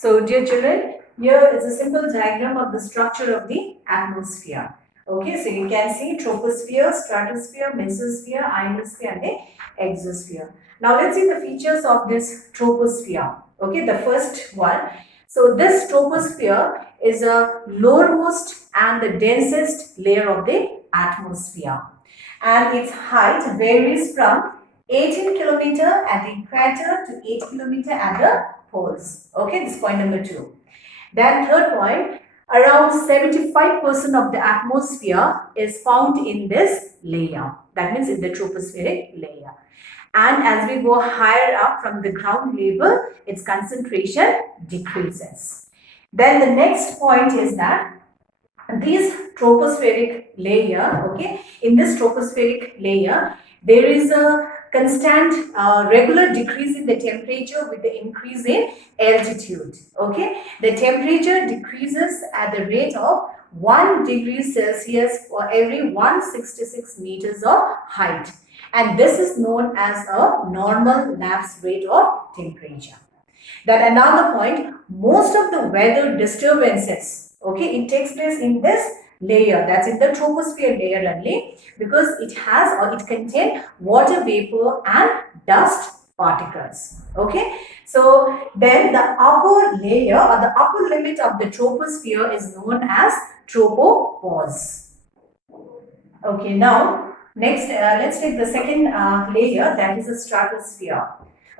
So dear children, here is a simple diagram of the structure of the atmosphere. Okay, so you can see troposphere, stratosphere, mesosphere, ionosphere and the exosphere. Now let's see the features of this troposphere. Okay, the first one. So this troposphere is a lowermost and the densest layer of the atmosphere. And its height varies from 18 kilometer at the equator to 8 kilometer at the poles. Okay, this is point number 2. Then third point, around 75% of the atmosphere is found in this layer. That means in the tropospheric layer. And as we go higher up from the ground level, its concentration decreases. Then the next point is that this tropospheric layer, okay, in this tropospheric layer, there is a constant regular decrease in the temperature with the increase in altitude. Okay, the temperature decreases at the rate of 1 degree Celsius for every 166 meters of height, and this is known as a normal lapse rate of temperature. Then another point, most of the weather disturbances, okay, it takes place in this layer, that's in the troposphere layer only, because it has or it contains water vapor and dust particles. Okay, so then the upper layer or the upper limit of the troposphere is known as tropopause. Okay, now next let's take the second layer, that is the stratosphere.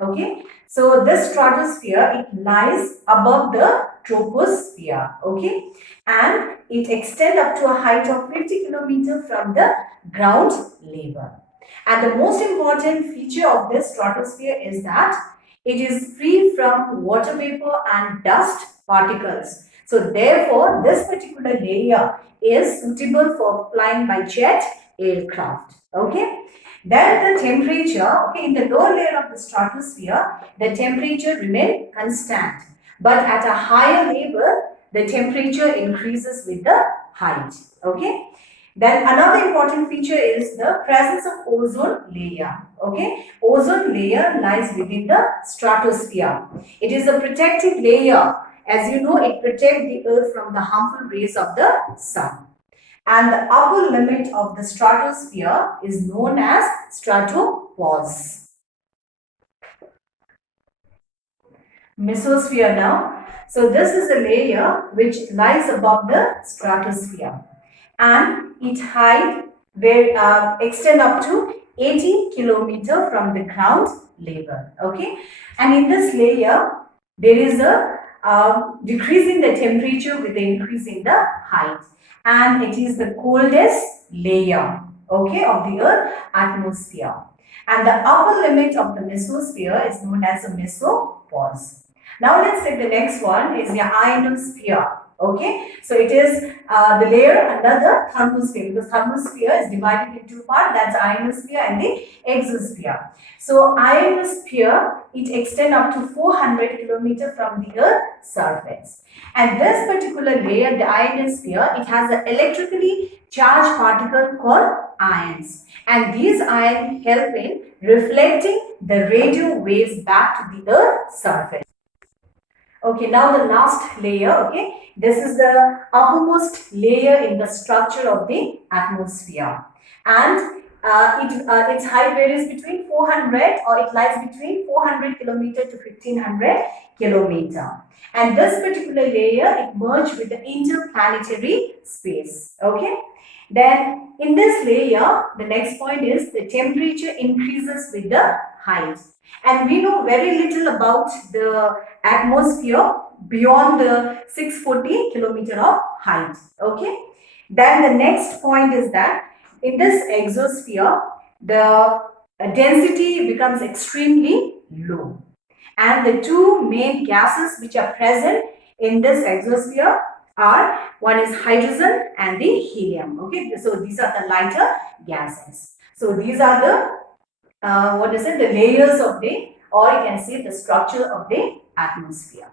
Okay, so this stratosphere, it lies above the troposphere. Okay, and it extends up to a height of 50 kilometers from the ground level. And the most important feature of this stratosphere is that it is free from water vapor and dust particles. So therefore, this particular layer is suitable for flying by jet aircraft. Okay. Then the temperature, okay, in the lower layer of the stratosphere, the temperature remains constant. But at a higher level, the temperature increases with the height. Okay. Then another important feature is the presence of ozone layer. Okay. Ozone layer lies within the stratosphere. It is a protective layer. As you know, it protects the earth from the harmful rays of the sun. And the upper limit of the stratosphere is known as stratopause. Mesosphere now. So this is a layer which lies above the stratosphere, and its height will extend up to 18 kilometers from the ground level. Okay, and in this layer there is a decrease in the temperature with the increase in the height, and it is the coldest layer, okay, of the Earth atmosphere. And the upper limit of the mesosphere is known as the mesopause. Now let's take the next one, is the ionosphere. Okay, so it is the layer under the thermosphere, because thermosphere is divided into two parts, that's ionosphere and the exosphere. So ionosphere, it extends up to 400 kilometers from the Earth's surface. And this particular layer, the ionosphere, it has an electrically charged particle called ions. And these ions help in reflecting the radio waves back to the Earth's surface. Okay, now the last layer, okay, this is the uppermost layer in the structure of the atmosphere, and its height varies between 400, or it lies between 400 kilometer to 1500 kilometer. And this particular layer, it merged with the interplanetary space. Okay, then in this layer, the next point is the temperature increases with the height. And we know very little about the atmosphere beyond the 640 kilometer of height. Okay. Then the next point is that in this exosphere, the density becomes extremely low. And the two main gases which are present in this exosphere are, one is hydrogen and the helium. Okay. So these are the lighter gases. So these are the the layers of the, or you can say the structure of the atmosphere.